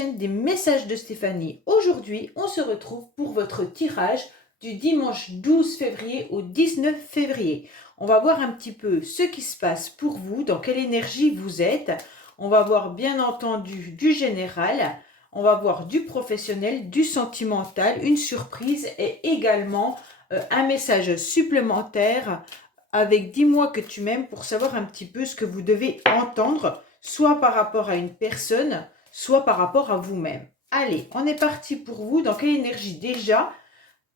chaîne des messages de Stéphanie. Aujourd'hui, on se retrouve pour votre tirage du dimanche 12 février au 19 février. On va voir un petit peu ce qui se passe pour vous, dans quelle énergie vous êtes. On va voir bien entendu du général, on va voir du professionnel, du sentimental, une surprise et également un message supplémentaire avec Dis-moi que tu m'aimes pour savoir un petit peu ce que vous devez entendre, soit par rapport à une personne, soit par rapport à vous-même. Allez, on est parti pour vous. Dans quelle énergie déjà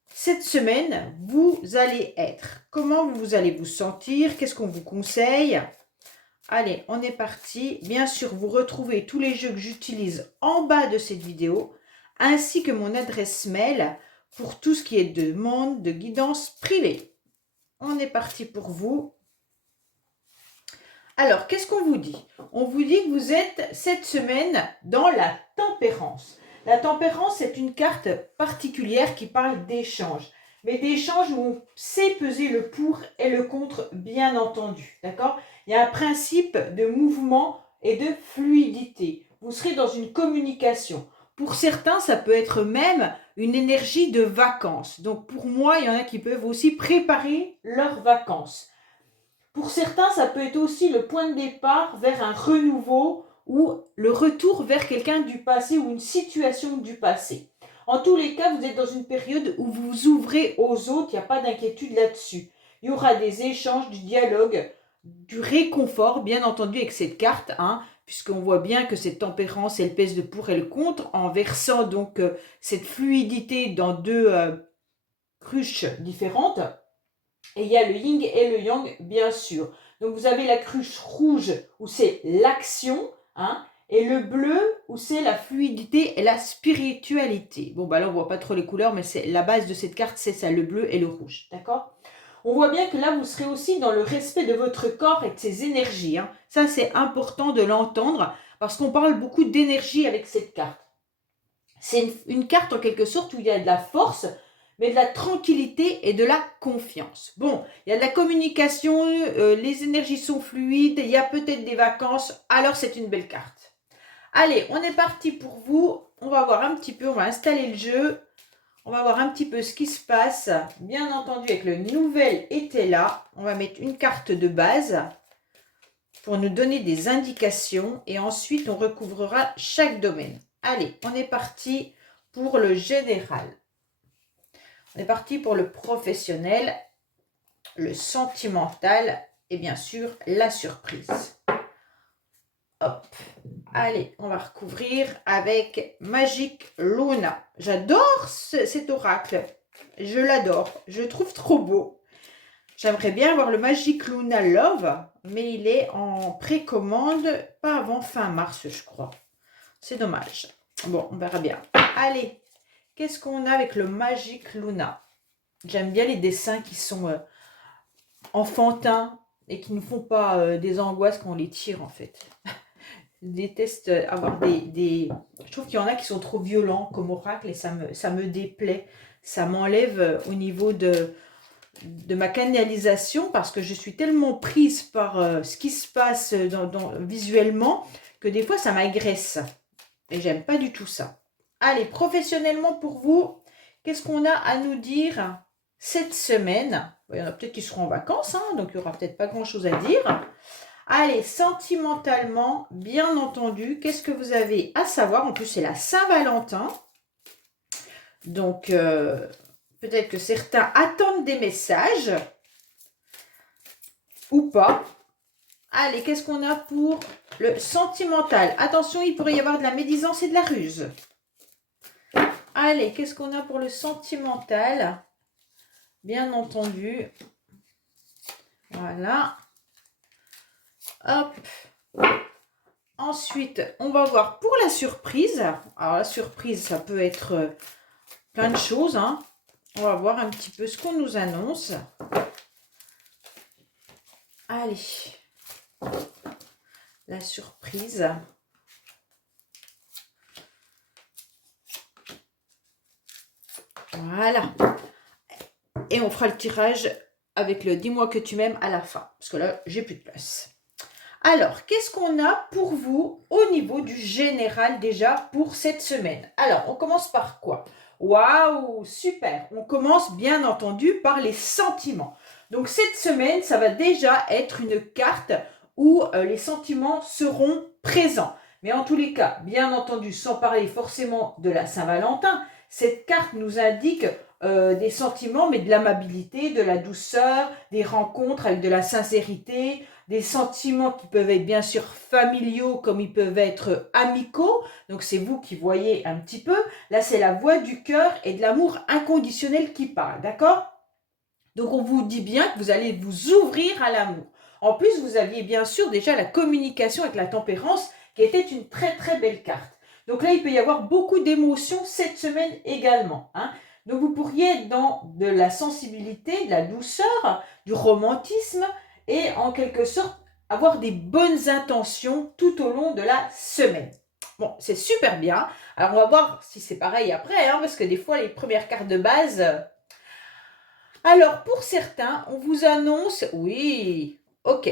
cette semaine vous allez être? Comment vous allez vous sentir? Qu'est-ce qu'on vous conseille? Allez, on est parti. Bien sûr, vous retrouvez tous les jeux que j'utilise en bas de cette vidéo, ainsi que mon adresse mail pour tout ce qui est demande de guidance privée. On est parti pour vous. Alors, qu'est-ce qu'on vous dit? On vous dit que vous êtes cette semaine dans la tempérance. La tempérance, c'est une carte particulière qui parle d'échange. Mais d'échange où on sait peser le pour et le contre, bien entendu. D'accord? Il y a un principe de mouvement et de fluidité. Vous serez dans une communication. Pour certains, ça peut être même une énergie de vacances. Donc, pour moi, il y en a qui peuvent aussi préparer leurs vacances. Pour certains, ça peut être aussi le point de départ vers un renouveau ou le retour vers quelqu'un du passé ou une situation du passé. En tous les cas, vous êtes dans une période où vous vous ouvrez aux autres, il n'y a pas d'inquiétude là-dessus. Il y aura des échanges, du dialogue, du réconfort, bien entendu, avec cette carte, puisqu'on voit bien que cette tempérance, elle pèse le pour et le contre, en versant donc cette fluidité dans deux cruches différentes. Et il y a le yin et le yang, bien sûr. Donc, vous avez la cruche rouge où c'est l'action, et le bleu où c'est la fluidité et la spiritualité. Bon, bah là, on ne voit pas trop les couleurs, mais c'est la base de cette carte, c'est ça, le bleu et le rouge. D'accord? On voit bien que là, vous serez aussi dans le respect de votre corps et de ses énergies. Ça, c'est important de l'entendre parce qu'on parle beaucoup d'énergie avec cette carte. C'est une carte en quelque sorte où il y a de la force, mais de la tranquillité et de la confiance. Bon, il y a de la communication, les énergies sont fluides, il y a peut-être des vacances, alors c'est une belle carte. Allez, on est parti pour vous. On va voir un petit peu, on va installer le jeu. On va voir un petit peu ce qui se passe. Bien entendu, avec le nouvel été là, on va mettre une carte de base pour nous donner des indications et ensuite on recouvrira chaque domaine. Allez, on est parti pour le général. On est parti pour le professionnel, le sentimental et bien sûr la surprise. Hop, allez, on va recouvrir avec Magic Luna. J'adore cet oracle, je l'adore, je le trouve trop beau. J'aimerais bien avoir le Magic Luna Love, mais il est en précommande, pas avant fin mars, je crois. C'est dommage. Bon, on verra bien. Allez, qu'est-ce qu'on a avec le Magic Luna? J'aime bien les dessins qui sont enfantins et qui ne font pas des angoisses quand on les tire, en fait. Je déteste avoir des... Je trouve qu'il y en a qui sont trop violents comme oracle et ça me déplaît. Ça m'enlève au niveau de ma canalisation parce que je suis tellement prise par ce qui se passe visuellement que des fois ça m'agresse et j'aime pas du tout ça. Allez, professionnellement pour vous, qu'est-ce qu'on a à nous dire cette semaine? Il y en a peut-être qui seront en vacances, donc il n'y aura peut-être pas grand-chose à dire. Allez, sentimentalement, bien entendu, qu'est-ce que vous avez à savoir? En plus, c'est la Saint-Valentin. Donc, peut-être que certains attendent des messages ou pas. Allez, qu'est-ce qu'on a pour le sentimental? Attention, il pourrait y avoir de la médisance et de la ruse. Allez, qu'est-ce qu'on a pour le sentimental? Bien entendu. Voilà. Hop. Ensuite, on va voir pour la surprise. Alors, la surprise, ça peut être plein de choses. On va voir un petit peu ce qu'on nous annonce. Allez. La surprise. Voilà. Et on fera le tirage avec le Dis-moi que tu m'aimes à la fin. Parce que là, j'ai plus de place. Alors, qu'est-ce qu'on a pour vous au niveau du général déjà pour cette semaine? Alors, on commence par quoi? Waouh, super! On commence bien entendu par les sentiments. Donc, cette semaine, ça va déjà être une carte où les sentiments seront présents. Mais en tous les cas, bien entendu, sans parler forcément de la Saint-Valentin, cette carte nous indique des sentiments, mais de l'amabilité, de la douceur, des rencontres avec de la sincérité, des sentiments qui peuvent être bien sûr familiaux comme ils peuvent être amicaux. Donc c'est vous qui voyez un petit peu. Là, c'est la voix du cœur et de l'amour inconditionnel qui parle, d'accord? Donc on vous dit bien que vous allez vous ouvrir à l'amour. En plus, vous aviez bien sûr déjà la communication avec la tempérance qui était une très très belle carte. Donc là, il peut y avoir beaucoup d'émotions cette semaine également, hein. Donc vous pourriez être dans de la sensibilité, de la douceur, du romantisme et en quelque sorte avoir des bonnes intentions tout au long de la semaine. Bon, c'est super bien. Alors on va voir si c'est pareil après, hein, parce que des fois les premières cartes de base, alors, pour certains, on vous annonce, oui, ok.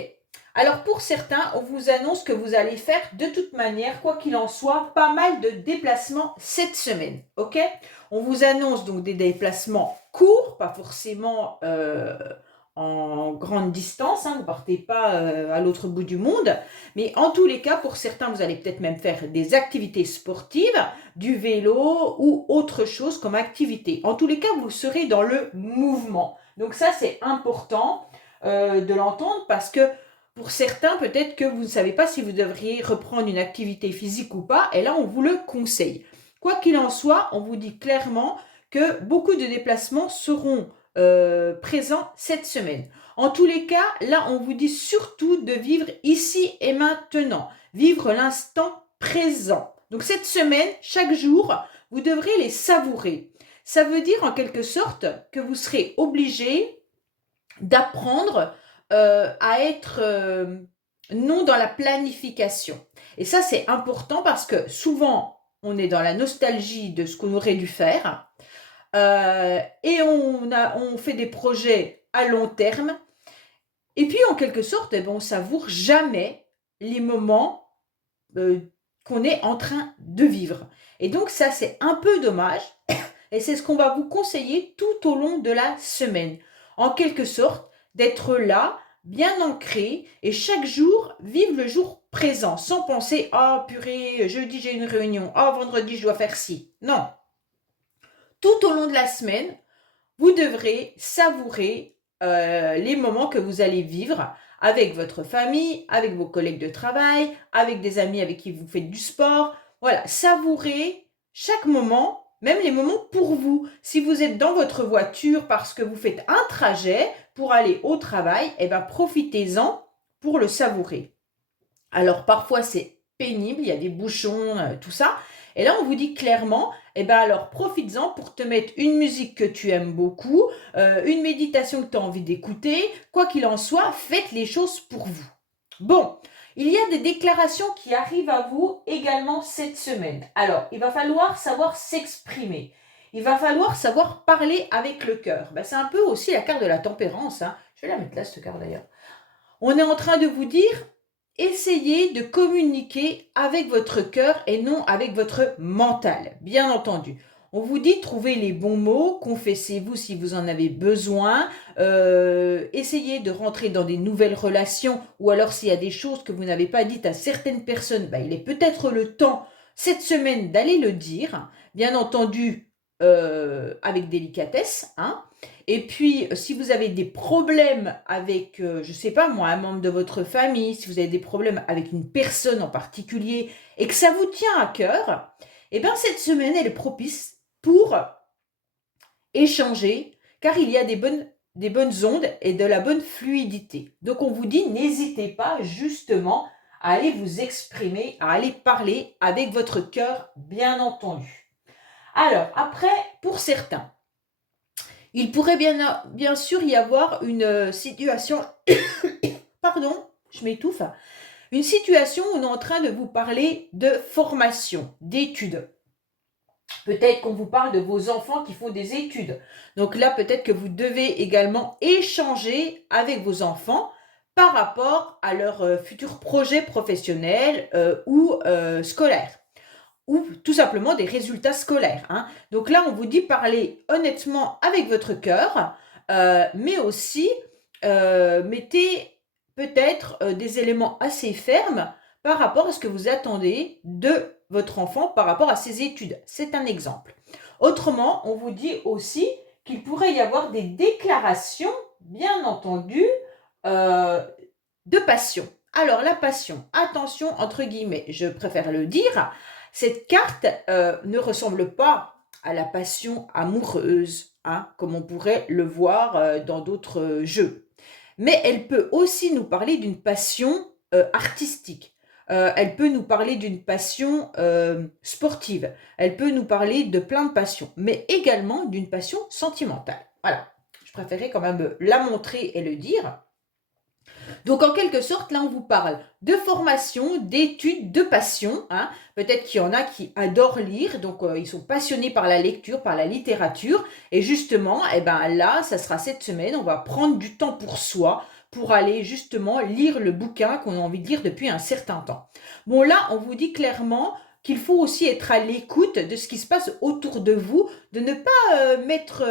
Alors, pour certains, on vous annonce que vous allez faire de toute manière, quoi qu'il en soit, pas mal de déplacements cette semaine, ok? On vous annonce donc des déplacements courts, pas forcément en grande distance, hein, vous ne partez pas à l'autre bout du monde, mais en tous les cas, pour certains, vous allez peut-être même faire des activités sportives, du vélo ou autre chose comme activité. En tous les cas, vous serez dans le mouvement. Donc ça, c'est important de l'entendre parce que pour certains, peut-être que vous ne savez pas si vous devriez reprendre une activité physique ou pas, et là, on vous le conseille. Quoi qu'il en soit, on vous dit clairement que beaucoup de déplacements seront présents cette semaine. En tous les cas, là, on vous dit surtout de vivre ici et maintenant, vivre l'instant présent. Donc cette semaine, chaque jour, vous devrez les savourer. Ça veut dire en quelque sorte que vous serez obligé d'apprendre à être non dans la planification. Et ça, c'est important parce que souvent, on est dans la nostalgie de ce qu'on aurait dû faire et on fait des projets à long terme. Et puis, en quelque sorte, on ne savoure jamais les moments euh, qu'on est en train de vivre. Et donc ça, c'est un peu dommage. Et c'est ce qu'on va vous conseiller tout au long de la semaine. En quelque sorte, d'être là, bien ancré, et chaque jour, vivre le jour présent, sans penser « Oh purée, jeudi j'ai une réunion, oh vendredi je dois faire ci ». Non. Tout au long de la semaine, vous devrez savourer les moments que vous allez vivre avec votre famille, avec vos collègues de travail, avec des amis avec qui vous faites du sport. Voilà, savourez chaque moment, même les moments pour vous. Si vous êtes dans votre voiture parce que vous faites un trajet pour aller au travail, eh ben profitez-en pour le savourer. Alors parfois c'est pénible, il y a des bouchons, tout ça. Et là on vous dit clairement, eh ben alors profites-en pour te mettre une musique que tu aimes beaucoup, une méditation que tu as envie d'écouter. Quoi qu'il en soit, faites les choses pour vous. Bon, il y a des déclarations qui arrivent à vous également cette semaine. Alors, il va falloir savoir s'exprimer. Il va falloir savoir parler avec le cœur. Ben, c'est un peu aussi la carte de la tempérance, hein. Je vais la mettre là, cette carte d'ailleurs. On est en train de vous dire, essayez de communiquer avec votre cœur et non avec votre mental, bien entendu. On vous dit trouvez les bons mots, confessez-vous si vous en avez besoin, essayez de rentrer dans des nouvelles relations ou alors s'il y a des choses que vous n'avez pas dites à certaines personnes, bah, il est peut-être le temps cette semaine d'aller le dire, bien entendu avec délicatesse, hein. Et puis, si vous avez des problèmes avec, je ne sais pas moi, un membre de votre famille, si vous avez des problèmes avec une personne en particulier et que ça vous tient à cœur, eh bien cette semaine, elle est propice pour échanger, car il y a des bonnes ondes et de la bonne fluidité. Donc on vous dit, n'hésitez pas justement à aller vous exprimer, à aller parler avec votre cœur, bien entendu. Alors, après, pour certains, il pourrait bien sûr y avoir une situation, pardon, je m'étouffe, une situation où on est en train de vous parler de formation, d'études. Peut-être qu'on vous parle de vos enfants qui font des études. Donc là, peut-être que vous devez également échanger avec vos enfants par rapport à leur futur projet professionnel ou scolaire, ou tout simplement des résultats scolaires, hein. Donc là, on vous dit parler honnêtement avec votre cœur, mais aussi mettez peut-être des éléments assez fermes par rapport à ce que vous attendez de votre enfant par rapport à ses études. C'est un exemple. Autrement, on vous dit aussi qu'il pourrait y avoir des déclarations, bien entendu, euh, de passion. Alors la passion, attention entre guillemets, je préfère le dire, cette carte ne ressemble pas à la passion amoureuse, hein, comme on pourrait le voir dans d'autres jeux. Mais elle peut aussi nous parler d'une passion artistique. Elle peut nous parler d'une passion sportive. Elle peut nous parler de plein de passions, mais également d'une passion sentimentale. Voilà, je préférais quand même la montrer et le dire. Donc, en quelque sorte, là, on vous parle de formation, d'études, de passion, hein. Peut-être qu'il y en a qui adorent lire, donc ils sont passionnés par la lecture, par la littérature. Et justement, eh ben, là, ça sera cette semaine, on va prendre du temps pour soi, pour aller justement lire le bouquin qu'on a envie de lire depuis un certain temps. Bon, là, on vous dit clairement qu'il faut aussi être à l'écoute de ce qui se passe autour de vous, de ne pas mettre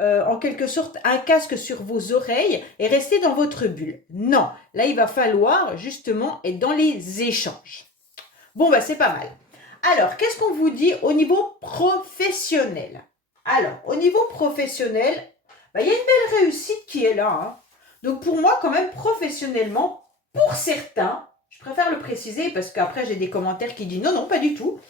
en quelque sorte un casque sur vos oreilles et rester dans votre bulle. Non, là il va falloir justement être dans les échanges. Bon, bah c'est pas mal. Alors, qu'est-ce qu'on vous dit au niveau professionnel? Alors, au niveau professionnel, bah, il y a une belle réussite qui est là, hein. Donc pour moi, quand même, professionnellement, pour certains, je préfère le préciser parce qu'après j'ai des commentaires qui disent non, non, pas du tout.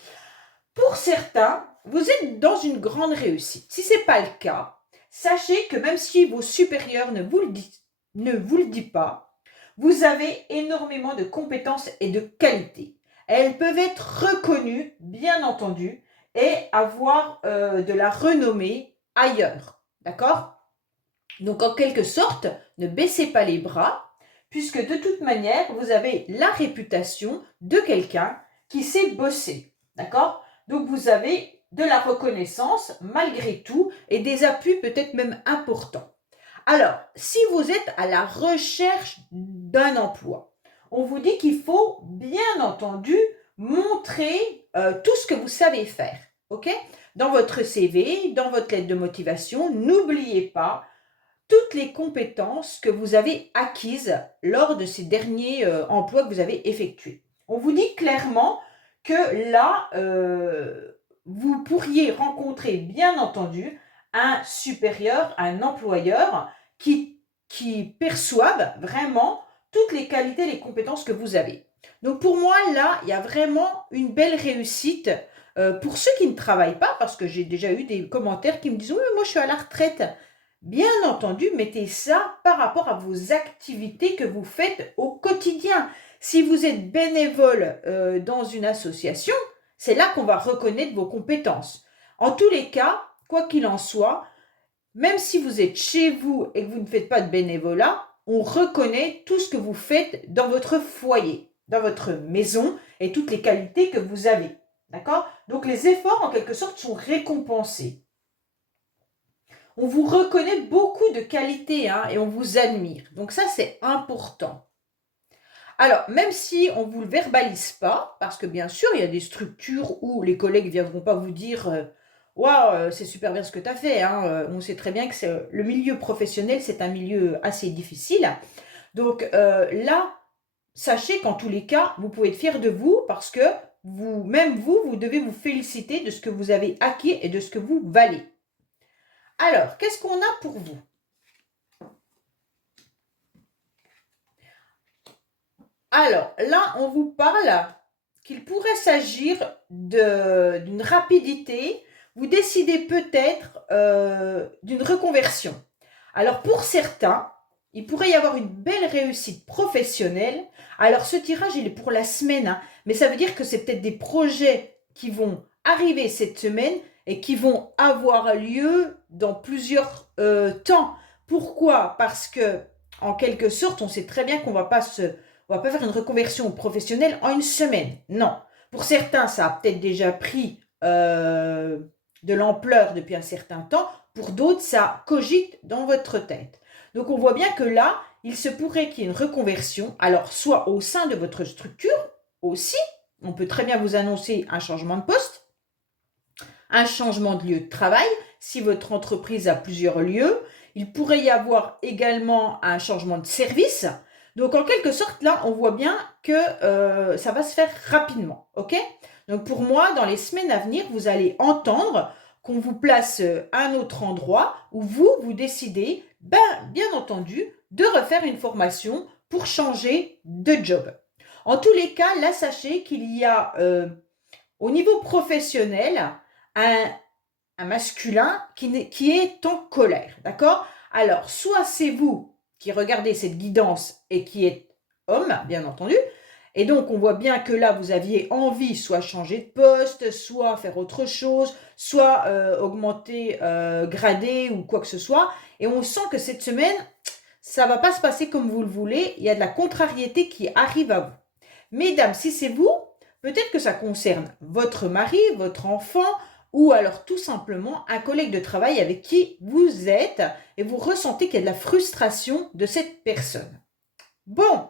Pour certains, vous êtes dans une grande réussite. Si ce n'est pas le cas, sachez que même si vos supérieurs ne vous le disent pas, vous avez énormément de compétences et de qualités. Elles peuvent être reconnues, bien entendu, et avoir de la renommée ailleurs. D'accord? Donc, en quelque sorte, ne baissez pas les bras, puisque de toute manière, vous avez la réputation de quelqu'un qui sait bosser. D'accord? Donc, vous avez de la reconnaissance malgré tout et des appuis peut-être même importants. Alors, si vous êtes à la recherche d'un emploi, on vous dit qu'il faut bien entendu montrer tout ce que vous savez faire. OK? Dans votre CV, dans votre lettre de motivation, n'oubliez pas toutes les compétences que vous avez acquises lors de ces derniers emplois que vous avez effectués. On vous dit clairement que là, vous pourriez rencontrer, bien entendu, un supérieur, un employeur qui perçoivent vraiment toutes les qualités, les compétences que vous avez. Donc pour moi, là, il y a vraiment une belle réussite pour ceux qui ne travaillent pas, parce que j'ai déjà eu des commentaires qui me disent « Oui, moi je suis à la retraite ». Bien entendu, mettez ça par rapport à vos activités que vous faites au quotidien. Si vous êtes bénévole dans une association, c'est là qu'on va reconnaître vos compétences. En tous les cas, quoi qu'il en soit, même si vous êtes chez vous et que vous ne faites pas de bénévolat, on reconnaît tout ce que vous faites dans votre foyer, dans votre maison et toutes les qualités que vous avez. D'accord? Donc les efforts, en quelque sorte, sont récompensés. On vous reconnaît beaucoup de qualités, hein, et on vous admire. Donc ça, c'est important. Alors, même si on ne vous le verbalise pas, parce que bien sûr, il y a des structures où les collègues ne viendront pas vous dire waouh, c'est super bien ce que tu as fait, hein. On sait très bien que le milieu professionnel, c'est un milieu assez difficile. Donc là, sachez qu'en tous les cas, vous pouvez être fiers de vous parce que vous devez vous féliciter de ce que vous avez acquis et de ce que vous valez. Alors, qu'est-ce qu'on a pour vous? Alors, là, on vous parle qu'il pourrait s'agir d'une rapidité. Vous décidez peut-être d'une reconversion. Alors, pour certains, il pourrait y avoir une belle réussite professionnelle. Alors, ce tirage, il est pour la semaine, hein, mais ça veut dire que c'est peut-être des projets qui vont arriver cette semaine et qui vont avoir lieu dans plusieurs temps. Pourquoi? Parce que, en quelque sorte, on sait très bien qu'on va pas faire une reconversion professionnelle en une semaine. Non. Pour certains, ça a peut-être déjà pris de l'ampleur depuis un certain temps. Pour d'autres, ça cogite dans votre tête. Donc on voit bien que là, il se pourrait qu'il y ait une reconversion, alors soit au sein de votre structure aussi, on peut très bien vous annoncer un changement de poste, un changement de lieu de travail, si votre entreprise a plusieurs lieux, il pourrait y avoir également un changement de service. Donc en quelque sorte, là, on voit bien que ça va se faire rapidement, ok? Donc pour moi, dans les semaines à venir, vous allez entendre qu'on vous place à un autre endroit où vous décidez, bien entendu, de refaire une formation pour changer de job. En tous les cas, là, sachez qu'il y a au niveau professionnel un, un masculin qui est en colère, d'accord? Alors, soit c'est vous qui regardez cette guidance et qui êtes homme, bien entendu, et donc on voit bien que là, vous aviez envie soit changer de poste, soit faire autre chose, soit augmenter, grader ou quoi que ce soit, et on sent que cette semaine, ça va pas se passer comme vous le voulez, il y a de la contrariété qui arrive à vous. Mesdames, si c'est vous, peut-être que ça concerne votre mari, votre enfant, ou alors tout simplement un collègue de travail avec qui vous êtes et vous ressentez qu'il y a de la frustration de cette personne. Bon,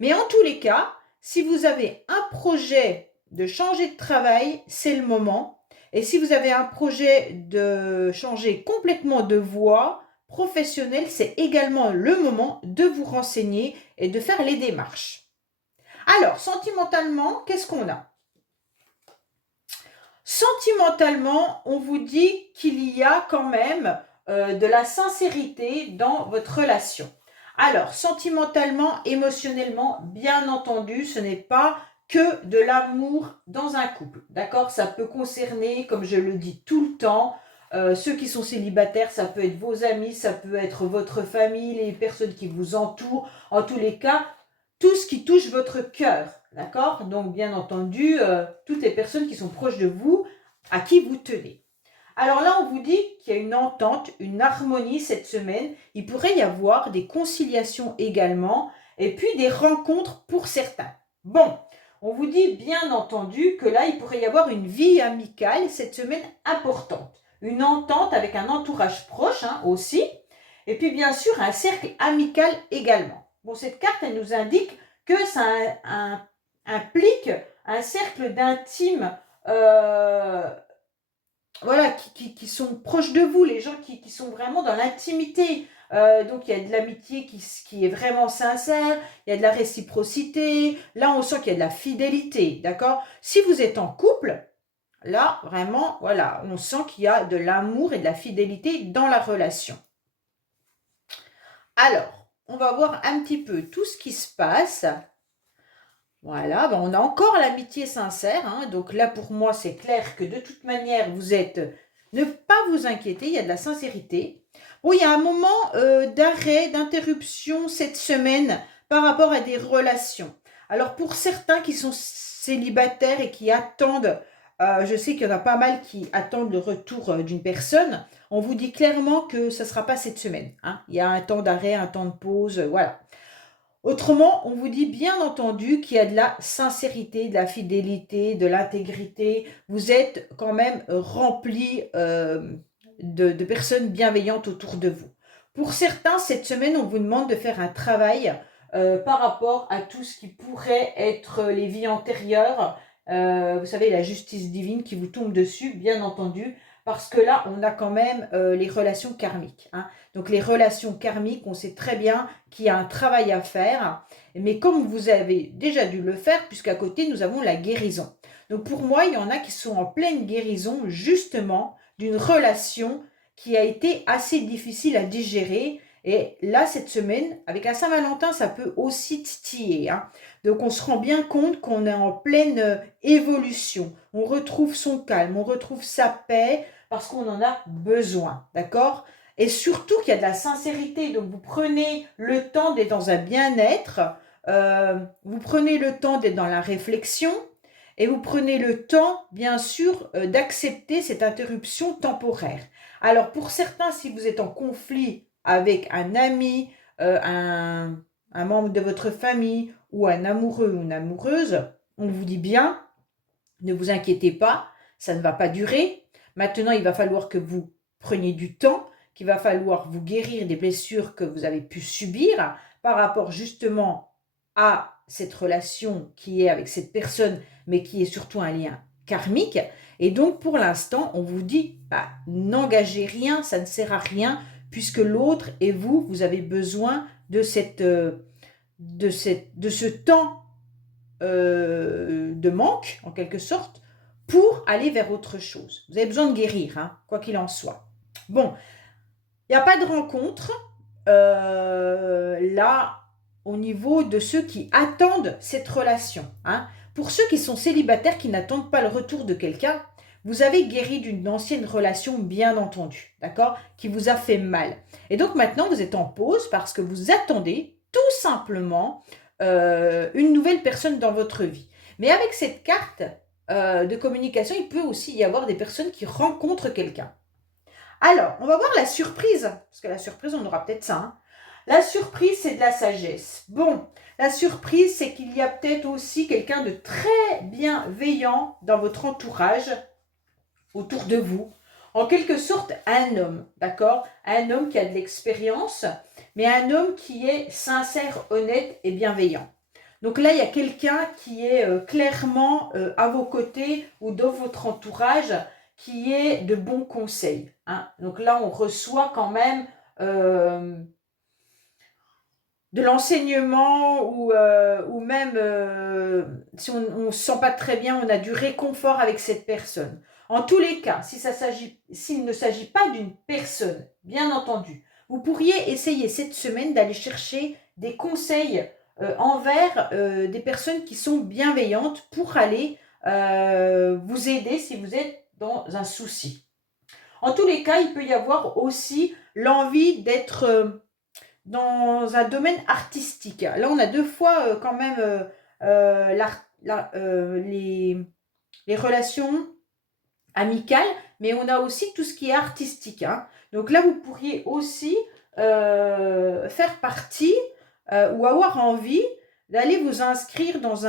mais en tous les cas, si vous avez un projet de changer de travail, c'est le moment. Et si vous avez un projet de changer complètement de voie professionnelle, c'est également le moment de vous renseigner et de faire les démarches. Alors, sentimentalement, qu'est-ce qu'on a? Sentimentalement, on vous dit qu'il y a quand même de la sincérité dans votre relation. Alors, sentimentalement, émotionnellement, bien entendu, ce n'est pas que de l'amour dans un couple. D'accord? Ça peut concerner, comme je le dis tout le temps, ceux qui sont célibataires, ça peut être vos amis, ça peut être votre famille, les personnes qui vous entourent. En tous les cas, tout ce qui touche votre cœur. D'accord? Donc, bien entendu, toutes les personnes qui sont proches de vous, à qui vous tenez. Alors là, on vous dit qu'il y a une entente, une harmonie cette semaine. Il pourrait y avoir des conciliations également et puis des rencontres pour certains. Bon, on vous dit bien entendu que là, il pourrait y avoir une vie amicale cette semaine importante. Une entente avec un entourage proche aussi. Et puis bien sûr, un cercle amical également. Bon, cette carte, elle nous indique que ça implique un cercle d'intimes voilà, qui sont proches de vous, les gens qui sont vraiment dans l'intimité. Donc il y a de l'amitié qui est vraiment sincère, il y a de la réciprocité, là on sent qu'il y a de la fidélité, d'accord? Si vous êtes en couple, là vraiment, voilà, on sent qu'il y a de l'amour et de la fidélité dans la relation. Alors, on va voir un petit peu tout ce qui se passe. Voilà, ben on a encore l'amitié sincère, hein, donc là pour moi c'est clair que de toute manière vous êtes, ne pas vous inquiéter, il y a de la sincérité. Bon, il y a un moment d'arrêt, d'interruption cette semaine par rapport à des relations. Alors pour certains qui sont célibataires et qui attendent, je sais qu'il y en a pas mal qui attendent le retour d'une personne, on vous dit clairement que ça ne sera pas cette semaine, hein. Il y a un temps d'arrêt, un temps de pause, voilà. Autrement, on vous dit bien entendu qu'il y a de la sincérité, de la fidélité, de l'intégrité. Vous êtes quand même rempli de personnes bienveillantes autour de vous. Pour certains, cette semaine, on vous demande de faire un travail par rapport à tout ce qui pourrait être les vies antérieures. Vous savez, la justice divine qui vous tombe dessus, bien entendu, parce que là, on a quand même les relations karmiques, hein. Donc les relations karmiques, on sait très bien qu'il y a un travail à faire, mais comme vous avez déjà dû le faire, puisqu'à côté, nous avons la guérison. Donc pour moi, il y en a qui sont en pleine guérison, justement, d'une relation qui a été assez difficile à digérer. Et là, cette semaine, avec la Saint-Valentin, ça peut aussi titiller, hein. Donc on se rend bien compte qu'on est en pleine évolution. On retrouve son calme, on retrouve sa paix, parce qu'on en a besoin, d'accord? Et surtout qu'il y a de la sincérité. Donc, vous prenez le temps d'être dans un bien-être, vous prenez le temps d'être dans la réflexion et vous prenez le temps, bien sûr, d'accepter cette interruption temporaire. Alors, pour certains, si vous êtes en conflit avec un ami, un membre de votre famille ou un amoureux ou une amoureuse, on vous dit bien, ne vous inquiétez pas, ça ne va pas durer. Maintenant, il va falloir que vous preniez du temps, qu'il va falloir vous guérir des blessures que vous avez pu subir par rapport justement à cette relation qui est avec cette personne, mais qui est surtout un lien karmique. Et donc, pour l'instant, on vous dit, bah, n'engagez rien, ça ne sert à rien, puisque l'autre et vous, vous avez besoin de ce temps de manque, en quelque sorte, pour aller vers autre chose. Vous avez besoin de guérir, hein, quoi qu'il en soit. Bon, il n'y a pas de rencontre là au niveau de ceux qui attendent cette relation. Hein. Pour ceux qui sont célibataires, qui n'attendent pas le retour de quelqu'un, vous avez guéri d'une ancienne relation, bien entendu, d'accord, qui vous a fait mal. Et donc maintenant, vous êtes en pause parce que vous attendez tout simplement une nouvelle personne dans votre vie. Mais avec cette carte de communication, il peut aussi y avoir des personnes qui rencontrent quelqu'un. Alors, on va voir la surprise, parce que la surprise, on aura peut-être ça. Hein. La surprise, c'est de la sagesse. Bon, la surprise, c'est qu'il y a peut-être aussi quelqu'un de très bienveillant dans votre entourage, autour de vous. En quelque sorte, un homme, d'accord? Un homme qui a de l'expérience, mais un homme qui est sincère, honnête et bienveillant. Donc là, il y a quelqu'un qui est clairement à vos côtés ou dans votre entourage, qui est de bons conseils. Hein. Donc là, on reçoit quand même de l'enseignement ou même si on ne se sent pas très bien, on a du réconfort avec cette personne. En tous les cas, s'il ne s'agit pas d'une personne, bien entendu, vous pourriez essayer cette semaine d'aller chercher des conseils envers des personnes qui sont bienveillantes pour aller vous aider si vous êtes dans un souci. En tous les cas, il peut y avoir aussi l'envie d'être dans un domaine artistique. Là, on a deux fois quand même les relations amicales, mais on a aussi tout ce qui est artistique. Hein. Donc là, vous pourriez aussi faire partie ou avoir envie d'aller vous inscrire dans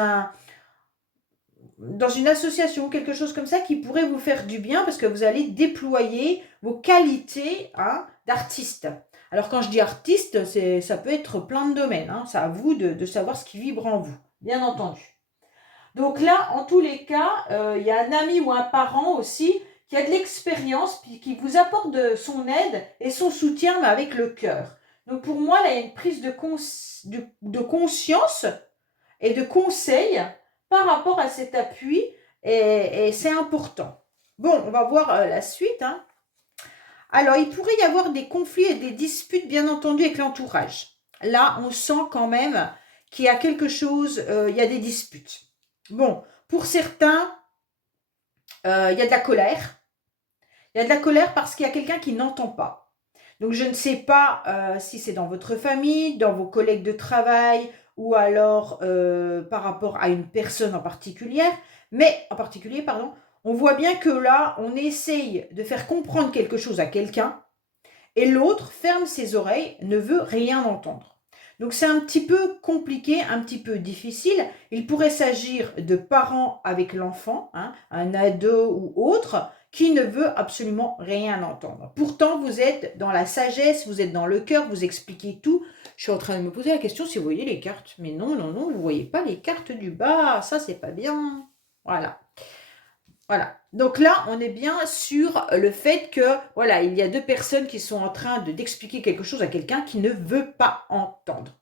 une association, quelque chose comme ça qui pourrait vous faire du bien parce que vous allez déployer vos qualités hein, d'artiste. Alors quand je dis artiste, ça peut être plein de domaines. Hein. C'est à vous de savoir ce qui vibre en vous, bien entendu. Donc là, en tous les cas, il y a un ami ou un parent aussi qui a de l'expérience, puis qui vous apporte son aide et son soutien, mais avec le cœur. Donc pour moi, là, il y a une prise de conscience et de conseil par rapport à cet appui, et c'est important. Bon, on va voir la suite. Hein. Alors, il pourrait y avoir des conflits et des disputes, bien entendu, avec l'entourage. Là, on sent quand même qu'il y a quelque chose, il y a des disputes. Bon, pour certains, il y a de la colère. Il y a de la colère parce qu'il y a quelqu'un qui n'entend pas. Donc, je ne sais pas si c'est dans votre famille, dans vos collègues de travail ou alors par rapport à une personne en particulier, on voit bien que là, on essaye de faire comprendre quelque chose à quelqu'un et l'autre ferme ses oreilles, ne veut rien entendre. Donc c'est un petit peu compliqué, un petit peu difficile. Il pourrait s'agir de parents avec l'enfant, hein, un ado ou autre, qui ne veut absolument rien entendre. Pourtant, vous êtes dans la sagesse, vous êtes dans le cœur, vous expliquez tout. Je suis en train de me poser la question si vous voyez les cartes. Mais non, vous ne voyez pas les cartes du bas, ça c'est pas bien. Voilà. Voilà. Donc là, on est bien sur le fait que, voilà, il y a deux personnes qui sont en train d'expliquer quelque chose à quelqu'un qui ne veut pas entendre.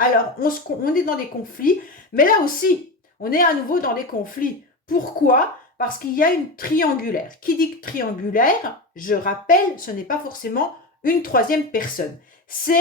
Alors, on est dans des conflits, mais là aussi, on est à nouveau dans des conflits. Pourquoi ? Parce qu'il y a une triangulaire. Qui dit que triangulaire, je rappelle, ce n'est pas forcément une troisième personne. Si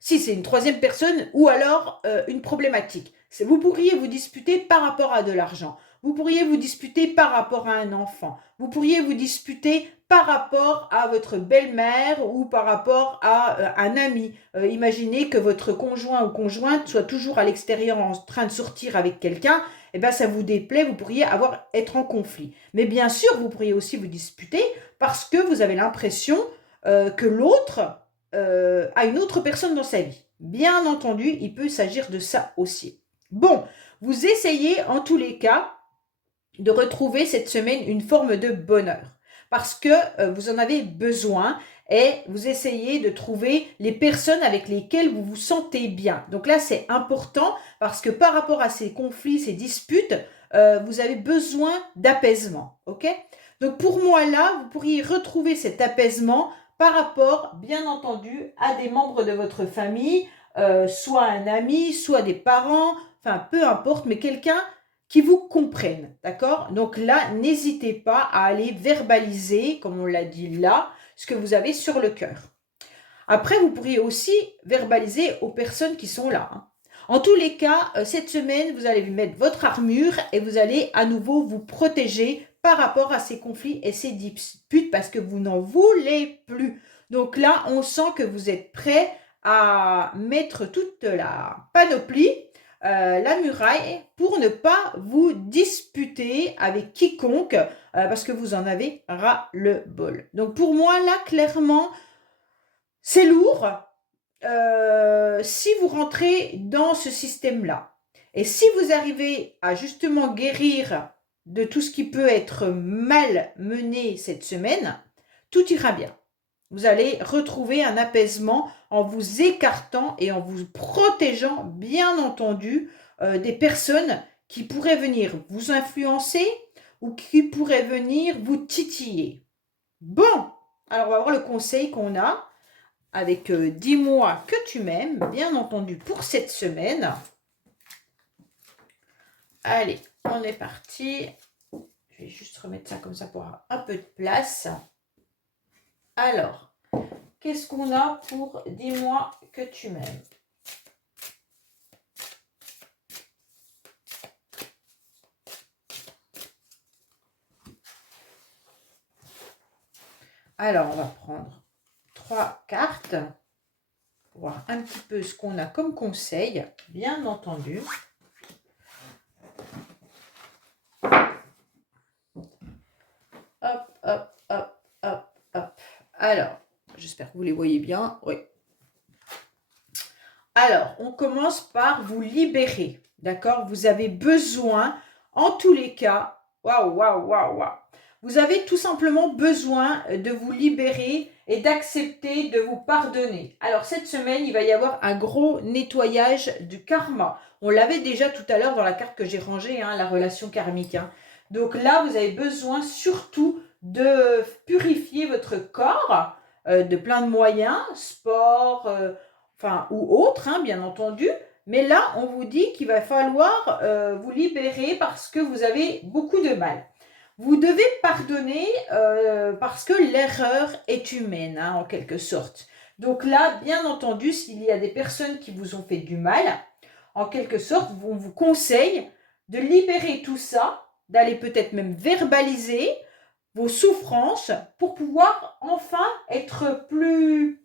c'est une troisième personne ou alors une problématique. Vous pourriez vous disputer par rapport à de l'argent. Vous pourriez vous disputer par rapport à un enfant. Vous pourriez vous disputer par rapport à votre belle-mère ou par rapport à un ami. Imaginez que votre conjoint ou conjointe soit toujours à l'extérieur en train de sortir avec quelqu'un. Eh bien, ça vous déplaît, vous pourriez être en conflit. Mais bien sûr, vous pourriez aussi vous disputer parce que vous avez l'impression que l'autre a une autre personne dans sa vie. Bien entendu, il peut s'agir de ça aussi. Bon, vous essayez en tous les cas de retrouver cette semaine une forme de bonheur. parce que vous en avez besoin et vous essayez de trouver les personnes avec lesquelles vous vous sentez bien. Donc là, c'est important parce que par rapport à ces conflits, ces disputes, vous avez besoin d'apaisement, ok? Donc pour moi, là, vous pourriez retrouver cet apaisement par rapport, bien entendu, à des membres de votre famille, soit un ami, soit des parents, enfin peu importe, mais quelqu'un qui vous comprenne, d'accord? Donc là, n'hésitez pas à aller verbaliser, comme on l'a dit là, ce que vous avez sur le cœur. Après, vous pourriez aussi verbaliser aux personnes qui sont là, hein. En tous les cas, cette semaine, vous allez mettre votre armure et vous allez à nouveau vous protéger par rapport à ces conflits et ces disputes parce que vous n'en voulez plus. Donc là, on sent que vous êtes prêt à mettre toute la panoplie, la muraille, pour ne pas vous disputer avec quiconque parce que vous en avez ras-le-bol. Donc pour moi, là, clairement, c'est lourd si vous rentrez dans ce système-là. Et si vous arrivez à justement guérir de tout ce qui peut être mal mené cette semaine, tout ira bien. Vous allez retrouver un apaisement en vous écartant et en vous protégeant, bien entendu, des personnes qui pourraient venir vous influencer ou qui pourraient venir vous titiller. Bon, alors on va voir le conseil qu'on a avec dis-moi que tu m'aimes, bien entendu, pour cette semaine. Allez, on est parti. Je vais juste remettre ça comme ça pour avoir un peu de place. Alors, qu'est-ce qu'on a pour dis-moi que tu m'aimes? Alors, on va prendre 3 cartes pour voir un petit peu ce qu'on a comme conseil, bien entendu. Hop, hop, hop, hop, hop. Alors, j'espère que vous les voyez bien. Oui. Alors, on commence par vous libérer, d'accord? Vous avez besoin, en tous les cas, waouh, waouh, waouh, waouh. Vous avez tout simplement besoin de vous libérer et d'accepter de vous pardonner. Alors, cette semaine, il va y avoir un gros nettoyage du karma. On l'avait déjà tout à l'heure dans la carte que j'ai rangée, hein, la relation karmique, hein. Donc là, vous avez besoin surtout de purifier votre corps de plein de moyens, sport, enfin, ou autre, hein, bien entendu. Mais là, on vous dit qu'il va falloir vous libérer parce que vous avez beaucoup de mal. Vous devez pardonner parce que l'erreur est humaine, hein, en quelque sorte. Donc là, bien entendu, s'il y a des personnes qui vous ont fait du mal, en quelque sorte, on vous conseille de libérer tout ça, d'aller peut-être même verbaliser vos souffrances pour pouvoir enfin être plus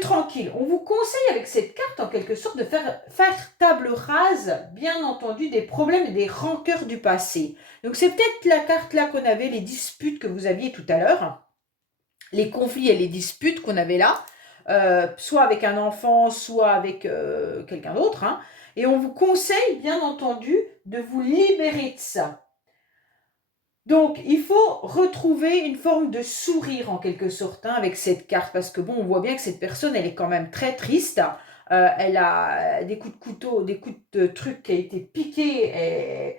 tranquille. On vous conseille avec cette carte, en quelque sorte, de faire table rase, bien entendu, des problèmes et des rancœurs du passé. Donc, c'est peut-être la carte là qu'on avait, les disputes que vous aviez tout à l'heure, les conflits et les disputes qu'on avait là, soit avec un enfant, soit avec quelqu'un d'autre, hein. Et on vous conseille, bien entendu, de vous libérer de ça. Donc, il faut retrouver une forme de sourire en quelque sorte, hein, avec cette carte, parce que bon, on voit bien que cette personne, elle est quand même très triste. Elle a des coups de couteau, des coups de truc qui a été piqué, et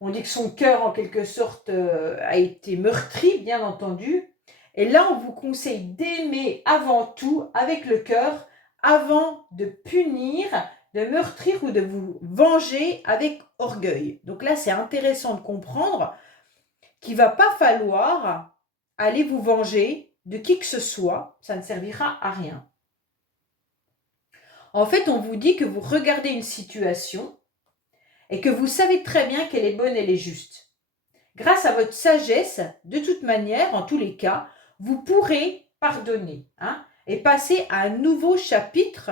on dit que son cœur en quelque sorte a été meurtri, bien entendu. Et là, on vous conseille d'aimer avant tout avec le cœur, avant de punir, de meurtrir ou de vous venger avec orgueil. Donc là, c'est intéressant de comprendre qu'il ne va pas falloir aller vous venger de qui que ce soit, ça ne servira à rien. En fait, on vous dit que vous regardez une situation et que vous savez très bien qu'elle est bonne, elle est juste. Grâce à votre sagesse, de toute manière, en tous les cas, vous pourrez pardonner, hein, et passer à un nouveau chapitre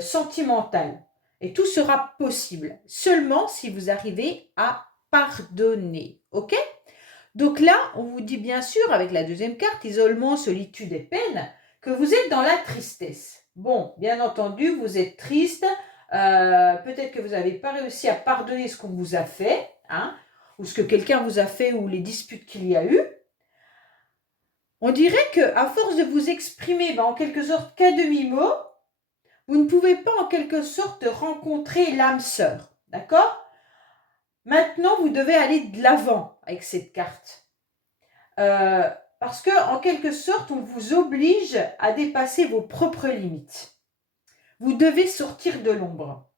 sentimental. Et tout sera possible, seulement si vous arrivez à pardonner, ok ? Donc là, on vous dit bien sûr, avec la deuxième carte, isolement, solitude et peine, que vous êtes dans la tristesse. Bon, bien entendu, vous êtes triste, peut-être que vous n'avez pas réussi à pardonner ce qu'on vous a fait, hein, ou ce que quelqu'un vous a fait, ou les disputes qu'il y a eu. On dirait qu'à force de vous exprimer en quelque sorte qu'à demi-mot, vous ne pouvez pas en quelque sorte rencontrer l'âme sœur. D'accord? Maintenant, vous devez aller de l'avant avec cette carte. Parce que, en quelque sorte, on vous oblige à dépasser vos propres limites. Vous devez sortir de l'ombre,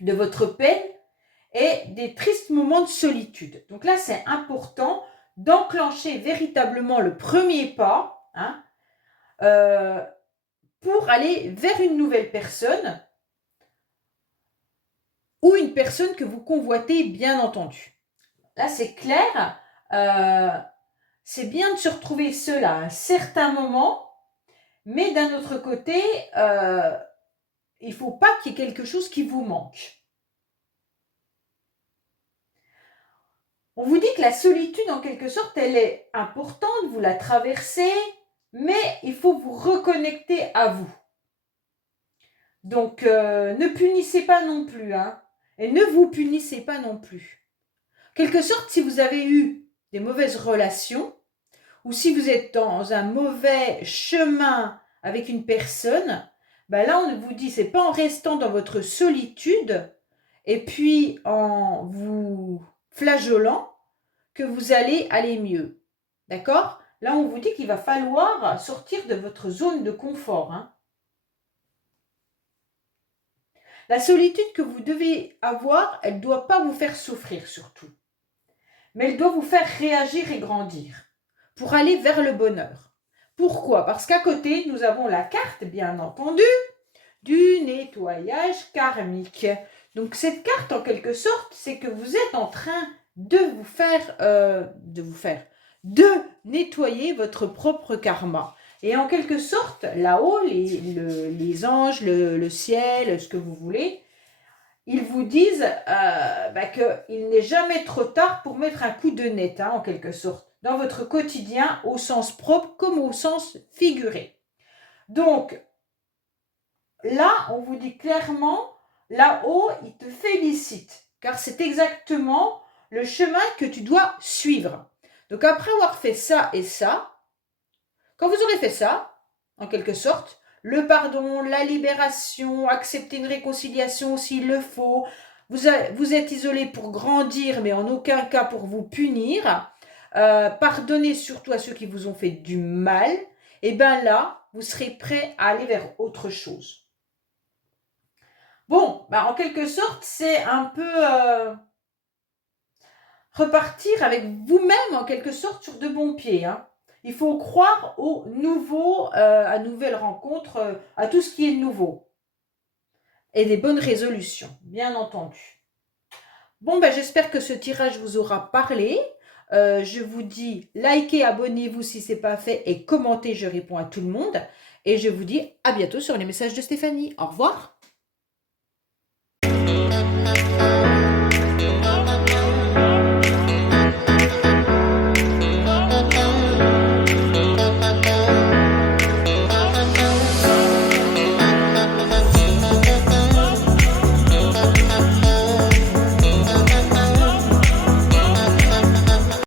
de votre peine et des tristes moments de solitude. Donc là, c'est important d'enclencher véritablement le premier pas pour aller vers une nouvelle personne ou une personne que vous convoitez, bien entendu. Là, c'est clair. C'est bien de se retrouver seul à un certain moment, mais d'un autre côté, il ne faut pas qu'il y ait quelque chose qui vous manque. On vous dit que la solitude, en quelque sorte, elle est importante, vous la traversez, mais il faut vous reconnecter à vous. Donc, ne punissez pas non plus, et ne vous punissez pas non plus. En quelque sorte, si vous avez eu des mauvaises relations, ou si vous êtes dans un mauvais chemin avec une personne, là on vous dit, c'est pas en restant dans votre solitude et puis en vous flageolant que vous allez aller mieux. D'accord? Là on vous dit qu'il va falloir sortir de votre zone de confort. La solitude que vous devez avoir, elle ne doit pas vous faire souffrir surtout, mais elle doit vous faire réagir et grandir pour aller vers le bonheur. Pourquoi? Parce qu'à côté, nous avons la carte, bien entendu, du nettoyage karmique. Donc cette carte, en quelque sorte, c'est que vous êtes en train de nettoyer votre propre karma. Et en quelque sorte, là-haut, les anges, le ciel, ce que vous voulez, ils vous disent qu'il n'est jamais trop tard pour mettre un coup de net, en quelque sorte, dans votre quotidien, au sens propre comme au sens figuré. Donc, là, on vous dit clairement, là-haut, ils te félicitent, car c'est exactement le chemin que tu dois suivre. Donc, après avoir fait ça et ça, quand vous aurez fait ça, en quelque sorte, le pardon, la libération, accepter une réconciliation s'il le faut, vous êtes isolé pour grandir, mais en aucun cas pour vous punir, pardonnez surtout à ceux qui vous ont fait du mal, et bien là, vous serez prêt à aller vers autre chose. Bon, en quelque sorte, c'est un peu repartir avec vous-même, en quelque sorte, sur de bons pieds. Il faut croire au nouveau, à nouvelles rencontres, à tout ce qui est nouveau. Et des bonnes résolutions, bien entendu. Bon, j'espère que ce tirage vous aura parlé. Je vous dis, likez, abonnez-vous si ce n'est pas fait et commentez, je réponds à tout le monde. Et je vous dis à bientôt sur les messages de Stéphanie. Au revoir.